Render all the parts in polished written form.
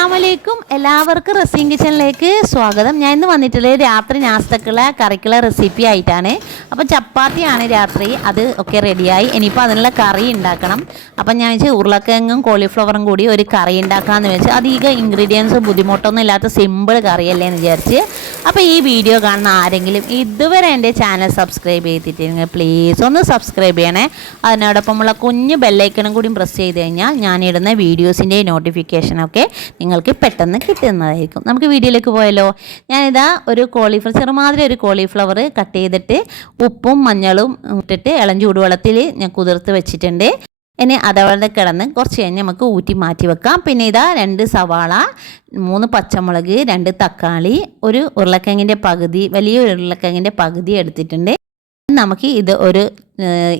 അസ്സലാമലൈക്കും എല്ലാവർക്കും റസീം കിച്ചണിലേക്ക് സ്വാഗതം. ഞാൻ ഇന്ന് വന്നിട്ടുള്ളത് രാത്രി നാസ്തക്കുള്ള കറിക്കുള്ള റെസിപ്പി ആയിട്ടാണ്. അപ്പോൾ ചപ്പാത്തിയാണ് രാത്രി, അത് ഒക്കെ റെഡിയായി. ഇനിയിപ്പോൾ അതിനുള്ള കറി ഉണ്ടാക്കണം. അപ്പം ഞാൻ വെച്ചാൽ ഉരുളക്കിഴങ്ങും കോളിഫ്ലവറും കൂടി ഒരു കറി ഉണ്ടാക്കാമെന്ന് വെച്ച് അധികം ഇൻഗ്രീഡിയൻസ് ബുദ്ധിമുട്ടൊന്നും ഇല്ലാത്ത സിമ്പിൾ കറിയല്ലേ എന്ന് വിചാരിച്ച്. അപ്പോൾ ഈ വീഡിയോ കാണുന്ന ആരെങ്കിലും ഇതുവരെ എൻ്റെ ചാനൽ സബ്സ്ക്രൈബ് ചെയ്തിട്ടുണ്ടെങ്കിൽ പ്ലീസ് ഒന്ന് സബ്സ്ക്രൈബ് ചെയ്യണേ. അതിനോടൊപ്പമുള്ള കുഞ്ഞു ബെല്ലൈക്കണും കൂടി പ്രസ് ചെയ്ത് കഴിഞ്ഞാൽ ഞാനിടുന്ന വീഡിയോസിൻ്റെ നോട്ടിഫിക്കേഷനൊക്കെ നിങ്ങൾക്ക് പെട്ടെന്ന് കിട്ടുന്നതായിരിക്കും. നമുക്ക് വീഡിയോയിലേക്ക് പോയല്ലോ. ഞാനിതാ ഒരു കോളിഫ്ലവർ, ചെറുമാതിരി ഒരു കോളിഫ്ലവർ കട്ട് ചെയ്തിട്ട് ഉപ്പും മഞ്ഞളും ഇട്ടിട്ട് ഇളം ചൂടുവെള്ളത്തിൽ ഞാൻ കുതിർത്ത് വെച്ചിട്ടുണ്ട്. ഇനി അതവിടെ കിടന്ന് കുറച്ച് കഴിഞ്ഞ് നമുക്ക് ഊറ്റി മാറ്റി വെക്കാം. പിന്നെ ഇതാ 2 സവാള, 3 പച്ചമുളക്, 2 തക്കാളി, ഒരു ഉരുളക്കിഴങ്ങിൻ്റെ പകുതി, വലിയ ഉരുളക്കിഴങ്ങിൻ്റെ പകുതി എടുത്തിട്ടുണ്ട്. നമുക്ക്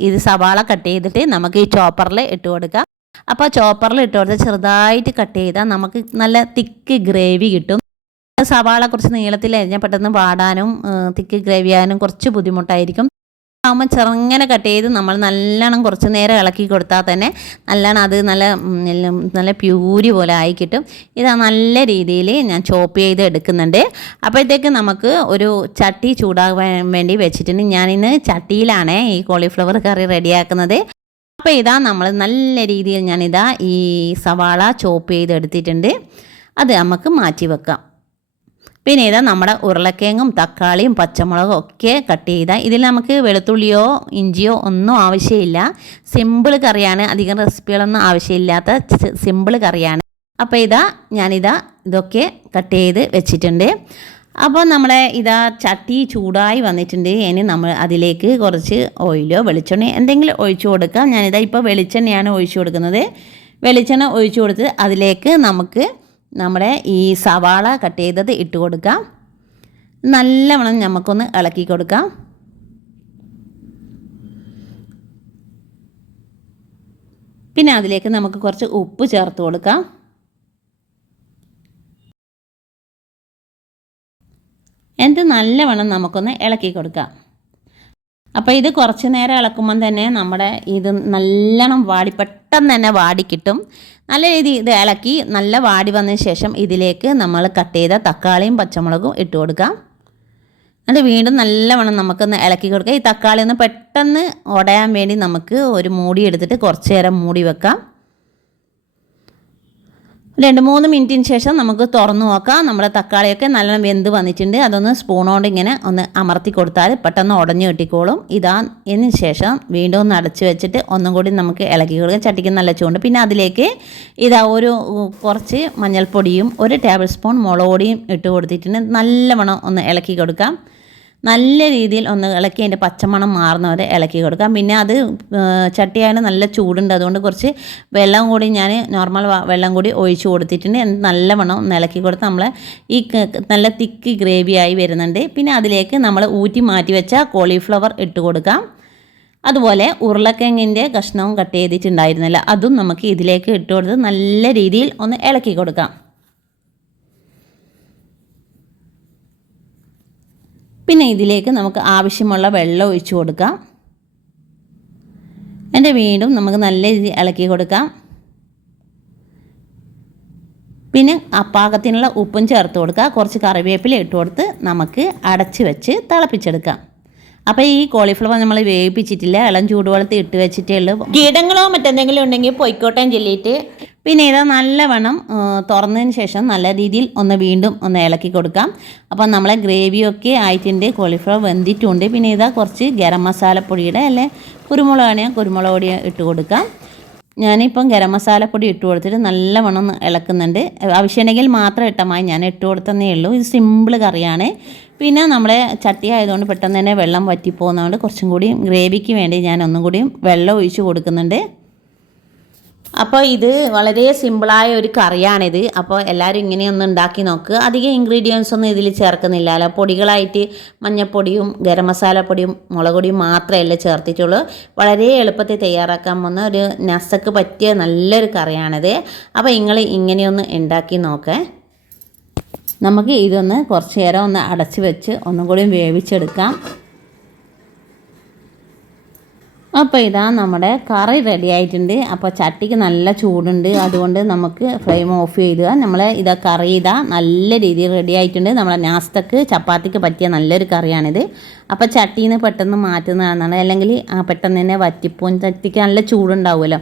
ഇത് സവാള കട്ട് ചെയ്തിട്ട് നമുക്ക് ഈ ചോപ്പറിൽ ഇട്ട് കൊടുക്കാം. അപ്പോൾ ചോപ്പറിൽ ഇട്ട് കൊടുത്ത് ചെറുതായിട്ട് കട്ട് ചെയ്താൽ നമുക്ക് നല്ല തിക്ക് ഗ്രേവി കിട്ടും. സവാള കുറച്ച് നീളത്തിൽ അരിഞ്ഞാൽ പെട്ടെന്ന് വാടാനും തിക്ക് ഗ്രേവി ആകാനും കുറച്ച് ബുദ്ധിമുട്ടായിരിക്കും. ആകുമ്പോൾ ചെറുങ്ങനെ കട്ട് ചെയ്ത് നമ്മൾ നല്ലോണം കുറച്ച് നേരം ഇളക്കി കൊടുത്താൽ തന്നെ നല്ലോണം അത് നല്ല പ്യൂരി പോലെ ആയി കിട്ടും. ഇതാ നല്ല രീതിയിൽ ഞാൻ ചോപ്പ് ചെയ്ത് എടുക്കുന്നുണ്ട്. അപ്പോഴത്തേക്ക് നമുക്ക് ഒരു ചട്ടി ചൂടാകാൻ വേണ്ടി വെച്ചിട്ടുണ്ട്. ഞാനിന്ന് ചട്ടിയിലാണ് ഈ കോളിഫ്ലവർ കറി റെഡിയാക്കുന്നത്. അപ്പോൾ ഇതാ നമ്മൾ നല്ല രീതിയിൽ ഞാനിതാ ഈ സവാള ചോപ്പ് ചെയ്ത് എടുത്തിട്ടുണ്ട്. അത് നമുക്ക് മാറ്റി വെക്കാം. പിന്നെ ഇതാ നമ്മുടെ ഉരുളക്കിഴങ്ങും തക്കാളിയും പച്ചമുളകും ഒക്കെ കട്ട് ചെയ്താൽ ഇതിൽ നമുക്ക് വെളുത്തുള്ളിയോ ഇഞ്ചിയോ ഒന്നും ആവശ്യമില്ല. സിമ്പിൾ കറിയാണ്, അധികം റെസിപ്പികളൊന്നും ആവശ്യമില്ലാത്ത സിമ്പിൾ കറിയാണ്. അപ്പോൾ ഇതൊക്കെ കട്ട് ചെയ്ത് വെച്ചിട്ടുണ്ട്. അപ്പോൾ നമ്മളെ ചട്ടി ചൂടായി വന്നിട്ടുണ്ട്. ഇനി നമ്മൾ അതിലേക്ക് കുറച്ച് ഓയിലോ വെളിച്ചെണ്ണ എന്തെങ്കിലും ഒഴിച്ചു കൊടുക്കാം. ഇപ്പോൾ വെളിച്ചെണ്ണയാണ് ഒഴിച്ചു കൊടുക്കുന്നത്. വെളിച്ചെണ്ണ ഒഴിച്ചു കൊടുത്ത് അതിലേക്ക് നമുക്ക് നമ്മുടെ ഈ സവാള കട്ട് ചെയ്തത് ഇട്ട് കൊടുക്കാം. നല്ലവണ്ണം നമുക്കൊന്ന് ഇളക്കി കൊടുക്കാം. പിന്നെ അതിലേക്ക് നമുക്ക് കുറച്ച് ഉപ്പ് ചേർത്ത് കൊടുക്കാം. എന്നിട്ട് നല്ലവണ്ണം നമുക്കൊന്ന് ഇളക്കി കൊടുക്കാം. അപ്പോൾ ഇത് കുറച്ച് നേരം ഇളക്കുമ്പം തന്നെ ഇത് നല്ലോണം പെട്ടെന്ന് തന്നെ വാടി കിട്ടും. നല്ല രീതിയിൽ ഇത് ഇളക്കി നല്ല വാടി വന്നതിന് ശേഷം ഇതിലേക്ക് നമ്മൾ കട്ട് ചെയ്ത തക്കാളിയും പച്ചമുളകും ഇട്ട് കൊടുക്കാം. എന്നിട്ട് വീണ്ടും നല്ലവണ്ണം നമുക്കൊന്ന് ഇളക്കി കൊടുക്കാം. ഈ തക്കാളി ഒന്ന് പെട്ടെന്ന് ഉടയാൻ വേണ്ടി നമുക്ക് ഒരു മൂടി എടുത്തിട്ട് കുറച്ച് നേരം മൂടി വെക്കാം. 2-3 മിനിറ്റിന് ശേഷം നമുക്ക് തുറന്നു നോക്കാം. നമ്മുടെ തക്കാളിയൊക്കെ നല്ലോണം വെന്ത് വന്നിട്ടുണ്ട്. അതൊന്ന് സ്പൂണോണ്ട് ഇങ്ങനെ ഒന്ന് അമർത്തി കൊടുത്താൽ പെട്ടെന്ന് ഉടഞ്ഞു കിട്ടിക്കോളും. ഇതിന് ശേഷം വീണ്ടും ഒന്ന് അടച്ച് വെച്ചിട്ട് ഒന്നും കൂടി നമുക്ക് ഇളക്കി കൊടുക്കാം. ചട്ടിക്ക് നല്ല ചൂണ്ട്. പിന്നെ അതിലേക്ക് കുറച്ച് മഞ്ഞൾപ്പൊടിയും 1 ടേബിൾ സ്പൂൺ മുളക് പൊടിയും ഇട്ട് കൊടുത്തിട്ടുണ്ട്. നല്ലവണ്ണം ഒന്ന് ഇളക്കി കൊടുക്കാം. നല്ല രീതിയിൽ ഒന്ന് ഇളക്കി അതിൻ്റെ പച്ചമണം മാറുന്നവരെ ഇളക്കി കൊടുക്കാം. പിന്നെ അത് ചട്ടിയാണ് നല്ല ചൂടുണ്ട്, അതുകൊണ്ട് കുറച്ച് വെള്ളം കൂടി ഞാൻ നോർമൽ വെള്ളം കൂടി ഒഴിച്ചു കൊടുത്തിട്ടുണ്ട്. നല്ലവണ്ണം ഒന്ന് ഇളക്കി കൊടുത്ത് നമ്മൾ ഈ നല്ല തിക്ക് ഗ്രേവിയായി വരുന്നുണ്ട്. പിന്നെ അതിലേക്ക് നമ്മൾ ഊറ്റി മാറ്റി വെച്ച കോളിഫ്ലവർ ഇട്ട് കൊടുക്കാം. അതുപോലെ ഉരുളക്കിഴങ്ങിൻ്റെ കഷ്ണവും കട്ട് ചെയ്തിട്ടുണ്ടായിരുന്നില്ല, അതും നമുക്ക് ഇതിലേക്ക് ഇട്ട് കൊടുത്ത് നല്ല രീതിയിൽ ഒന്ന് ഇളക്കി കൊടുക്കാം. പിന്നെ ഇതിലേക്ക് നമുക്ക് ആവശ്യമുള്ള വെള്ളം ഒഴിച്ചു കൊടുക്കാം. എന്നിട്ട് വീണ്ടും നമുക്ക് നല്ല രീതിയിൽ ഇളക്കി കൊടുക്കാം. പിന്നെ പാകത്തിനുള്ള ഉപ്പും ചേർത്ത് കൊടുക്കുക. കുറച്ച് കറിവേപ്പില ഇട്ട് കൊടുത്ത് നമുക്ക് അടച്ച് വെച്ച് തിളപ്പിച്ചെടുക്കാം. അപ്പോൾ ഈ കോളിഫ്ലവർ നമ്മൾ വേവിപ്പിച്ചിട്ടില്ല, ഇളം ചൂടുവെള്ളത്തിൽ ഇട്ട് വെച്ചിട്ടേ ഉള്ളൂ. കീടങ്ങളോ മറ്റെന്തെങ്കിലും ഉണ്ടെങ്കിൽ പൊയ്ക്കോട്ടേം ചൊല്ലിയിട്ട് പിന്നെ നല്ലവണ്ണം തുറന്നതിന് ശേഷം നല്ല രീതിയിൽ വീണ്ടും ഒന്ന് ഇളക്കി കൊടുക്കാം. അപ്പോൾ നമ്മളെ ഗ്രേവിയൊക്കെ ആയിട്ടുണ്ട്, കോളിഫ്ലവർ വെന്തിട്ടുണ്ട്. പിന്നെ കുറച്ച് ഗരം മസാലപ്പൊടിയുടെ കുരുമുളക് പൊടി ഇട്ട് കൊടുക്കാം. ഞാനിപ്പം ഗരം മസാലപ്പൊടി ഇട്ട് കൊടുത്തിട്ട് നല്ലവണ്ണം ഇളക്കുന്നുണ്ട്. ആവശ്യമുണ്ടെങ്കിൽ മാത്രം ഇട്ടമായി, ഞാൻ ഇട്ട് കൊടുത്തതേ ഉള്ളൂ. ഇത് സിമ്പിൾ കറിയാണ്. പിന്നെ നമ്മുടെ ചട്ടി ആയതുകൊണ്ട് പെട്ടെന്ന് തന്നെ വെള്ളം വറ്റിപ്പോകുന്നതുകൊണ്ട് കുറച്ചും കൂടി ഗ്രേവിക്ക് വേണ്ടി ഞാൻ ഒന്നും കൂടിയും വെള്ളം ഒഴിച്ച് കൊടുക്കുന്നുണ്ട്. അപ്പോൾ ഇത് വളരെ സിമ്പിളായ ഒരു കറിയാണിത്. അപ്പോൾ എല്ലാവരും ഇങ്ങനെയൊന്ന് ഉണ്ടാക്കി നോക്കുക. അധികം ഇൻഗ്രീഡിയൻസ് ഒന്നും ഇതിൽ ചേർക്കുന്നില്ലല്ലോ. പൊടികളായിട്ട് മഞ്ഞൾപ്പൊടിയും ഗരം മസാലപ്പൊടിയും മുളക് പൊടിയും മാത്രമല്ല ചേർത്തിട്ടുള്ളൂ. വളരെ എളുപ്പത്തിൽ തയ്യാറാക്കാൻ പോകുന്ന ഒരു നസക്ക് പറ്റിയ നല്ലൊരു കറിയാണിത്. അപ്പോൾ നിങ്ങൾ ഇങ്ങനെയൊന്ന് ഉണ്ടാക്കി നോക്കേ. നമുക്ക് ഇതൊന്ന് കുറച്ച് നേരം ഒന്ന് അടച്ച് വെച്ച് ഒന്നും കൂടി വേവിച്ചെടുക്കാം. അപ്പോൾ ഇതാ നമ്മുടെ കറി റെഡി ആയിട്ടുണ്ട്. അപ്പോൾ ചട്ടിക്ക് നല്ല ചൂടുണ്ട്, അതുകൊണ്ട് നമുക്ക് ഫ്ലെയിം ഓഫ് ചെയ്യുക. നമ്മൾ ഇതാ കറി ഇതാ നല്ല രീതിയിൽ റെഡി ആയിട്ടുണ്ട്. നമ്മളെ നാസ്തക്ക് ചപ്പാത്തിക്ക് പറ്റിയ നല്ലൊരു കറിയാണിത്. അപ്പോൾ ചട്ടിയിൽ നിന്ന് പെട്ടെന്ന് മാറ്റുന്നതാണ്, അല്ലെങ്കിൽ പെട്ടെന്ന് തന്നെ വറ്റിപ്പോവും. ചട്ടിക്ക് നല്ല ചൂടുണ്ടാവുമല്ലോ.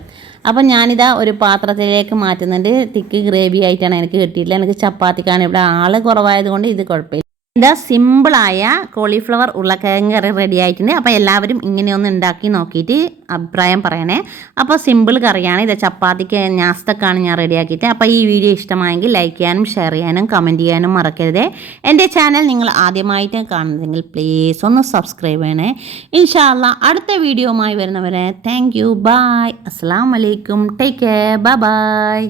അപ്പോൾ ഞാനിതാ ഒരു പാത്രത്തിലേക്ക് മാറ്റുന്നുണ്ട്. തിക്ക് ഗ്രേവി ആയിട്ടാണ് എനിക്ക് കിട്ടിയിട്ടില്ല. എനിക്ക് ചപ്പാത്തിക്കാണ് ഇവിടെ ആൾ കുറവായതുകൊണ്ട് ഇത് കുഴപ്പമില്ല. ഇതാ സിമ്പിളായ കോളിഫ്ലവർ ഉരുളക്കിഴങ്ങ് കറി റെഡി ആയിട്ടുണ്ട്. അപ്പോൾ എല്ലാവരും ഇങ്ങനെയൊന്ന് ഉണ്ടാക്കി നോക്കിയിട്ട് അഭിപ്രായം പറയണേ. അപ്പോൾ സിമ്പിൾ കറിയാണ് ഇത്. ചപ്പാത്തിക്ക് നാസ്തക്കാണ് ഞാൻ റെഡിയാക്കിയിട്ട്. അപ്പോൾ ഈ വീഡിയോ ഇഷ്ടമായെങ്കിൽ ലൈക്ക് ചെയ്യാനും ഷെയർ ചെയ്യാനും കമൻറ്റ് ചെയ്യാനും മറക്കരുത്. എൻ്റെ ചാനൽ നിങ്ങൾ ആദ്യമായിട്ട് കാണുന്നതെങ്കിൽ പ്ലീസ് ഒന്ന് സബ്സ്ക്രൈബ് ചെയ്യണേ. ഇൻഷാ അല്ലാഹ് അടുത്ത വീഡിയോയുമായി വരുന്നവരെ താങ്ക് യു, ബൈ, അസ്സലാമു അലൈക്കും, ടേക്ക് കെയർ, ബൈ ബൈ.